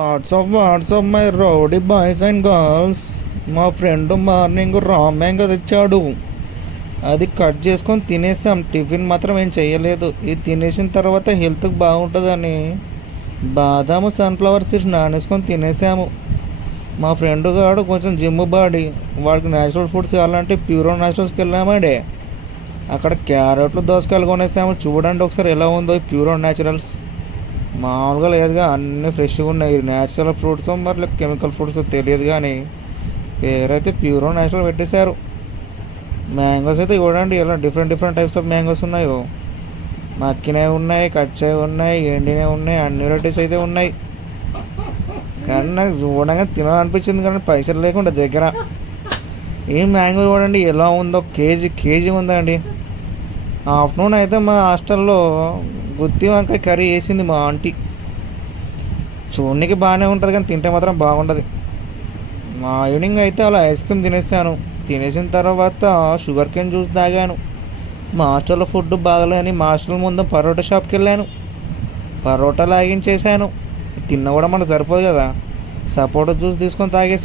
WhatsApp my rowdy boys and girls. మా friend morning raw mango తెచ్చాడు. అది cut చేసుకొని తినేసాం. టిఫిన్ మాత్రం ఏం చేయలేదు. ఇది తినేసిన తర్వాత హెల్త్కి బాగుంటుందని బాదాము సన్ఫ్లవర్ సీడ్స్ నానేసుకొని తినేసాము. మా ఫ్రెండ్ గాడు కొంచెం జిమ్ బాడీ, వాడికి న్యాచురల్ ఫుడ్స్ కావాలంటే ప్యూరో న్యాచురల్స్కి వెళ్ళామండి. అక్కడ క్యారెట్లు దోసకాయలు కొనేసాము. చూడండి ఒకసారి ఎలా ఉందో ఈ ప్యూరో న్యాచురల్స్. మామూలుగా లేదుగా, అన్నీ ఫ్రెష్గా ఉన్నాయి. న్యాచురల్ ఫ్రూట్స్ మరి లేక కెమికల్ ఫ్రూట్స్ తెలియదు, కానీ పేరైతే ప్యూరో న్యాచురల్ పెట్టేశారు. మ్యాంగోస్ అయితే చూడండి ఎలా different different types of mangoes ఉన్నాయో. మక్కినవి ఉన్నాయి, కచ్చాయి ఉన్నాయి, ఎండినవి ఉన్నాయి, అన్ని వెరైటీస్ అయితే ఉన్నాయి. కానీ నాకు చూడంగా తినాలనిపించింది, కానీ పైసలు లేకుండా దగ్గర. ఈ మ్యాంగో చూడండి ఎలా ఉందో, కేజీ కేజీ ఉందండి. ఆఫ్టర్నూన్ అయితే మా హాస్టల్లో గుత్తి వంకాయ కర్రీ వేసింది మా ఆంటీ. చూడడానికి బాగానే ఉంటుంది, కానీ తింటే మాత్రం బాగుంటుంది. మా ఈవినింగ్ అయితే అలా ఐస్ క్రీమ్ తినేసాను. తినేసిన తర్వాత షుగర్ కేన్ జ్యూస్ తాగాను. మా హాస్టల్లో ఫుడ్ బాగలేని మా హాస్టల్ ముందు పరోటా షాప్కి వెళ్ళాను. పరోటా లాగించేసాను. తిన్నా కూడా మనకు సరిపోదు కదా, సపోటా జ్యూస్ తీసుకొని తాగేసి